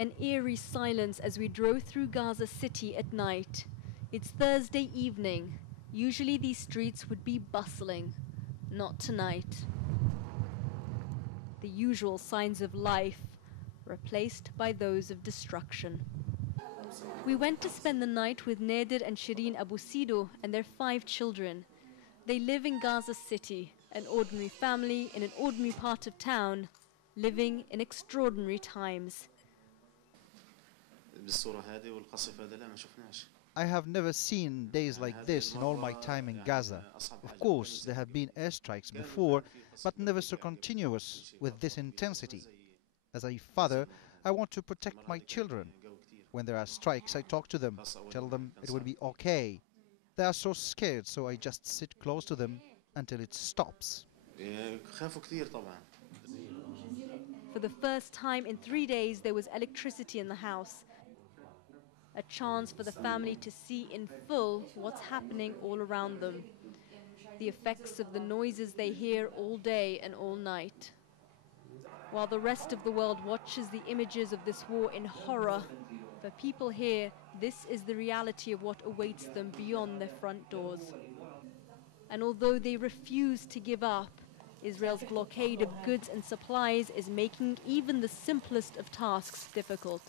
An eerie silence as we drove through Gaza City at night. It's Thursday evening. Usually these streets would be bustling. Not tonight. The usual signs of life replaced by those of destruction. We went to spend the night with Nader and Shireen Abu Sido and their 5 children. They live in Gaza City, an ordinary family in an ordinary part of town, living in extraordinary times. I have never seen days like this in all my time in Gaza. Of course, there have been airstrikes before, but never so continuous with this intensity. As a father, I want to protect my children. When there are strikes, I talk to them, tell them it will be okay. They are so scared, so I just sit close to them until it stops. For the first time in 3 days, there was electricity in the house. A chance for the family to see in full what's happening all around them. The effects of the noises they hear all day and all night. While the rest of the world watches the images of this war in horror, for people here, this is the reality of what awaits them beyond their front doors. And although they refuse to give up, Israel's blockade of goods and supplies is making even the simplest of tasks difficult.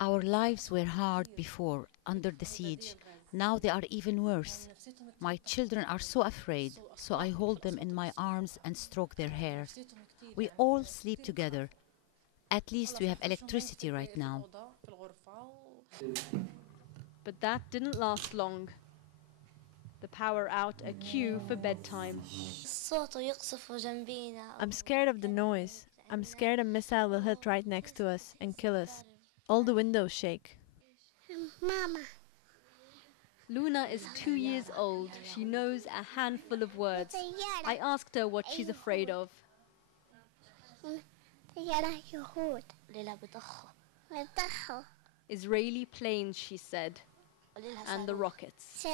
Our lives were hard before, under the siege. Now they are even worse. My children are so afraid, so I hold them in my arms and stroke their hair. We all sleep together. At least we have electricity right now. But that didn't last long. The power out, a cue for bedtime. I'm scared of the noise. I'm scared a missile will hit right next to us and kill us. All the windows shake. Mama. Luna is 2 years old. She knows a handful of words. I asked her what she's afraid of. Israeli planes, she said, and the rockets.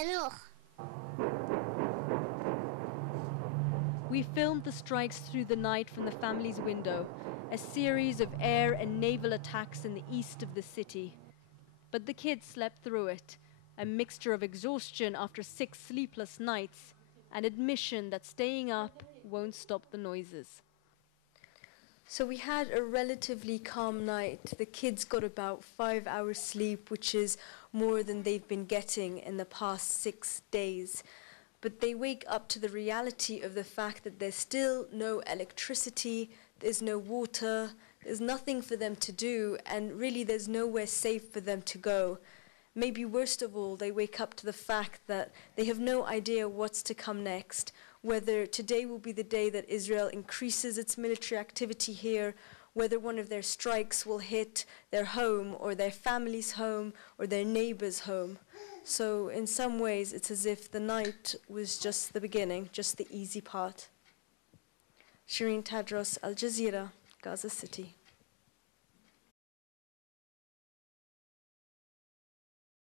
We filmed the strikes through the night from the family's window, a series of air and naval attacks in the east of the city. But the kids slept through it, a mixture of exhaustion after 6 sleepless nights, and admission that staying up won't stop the noises. So we had a relatively calm night. The kids got about 5 hours sleep, which is more than they've been getting in the past 6 days. But they wake up to the reality of the fact that there's still no electricity, there's no water, there's nothing for them to do, and really there's nowhere safe for them to go. Maybe worst of all, they wake up to the fact that they have no idea what's to come next, whether today will be the day that Israel increases its military activity here, whether one of their strikes will hit their home or their family's home or their neighbor's home. So in some ways, it's as if the night was just the beginning, just the easy part. Shireen Tadros, Al Jazeera, Gaza City.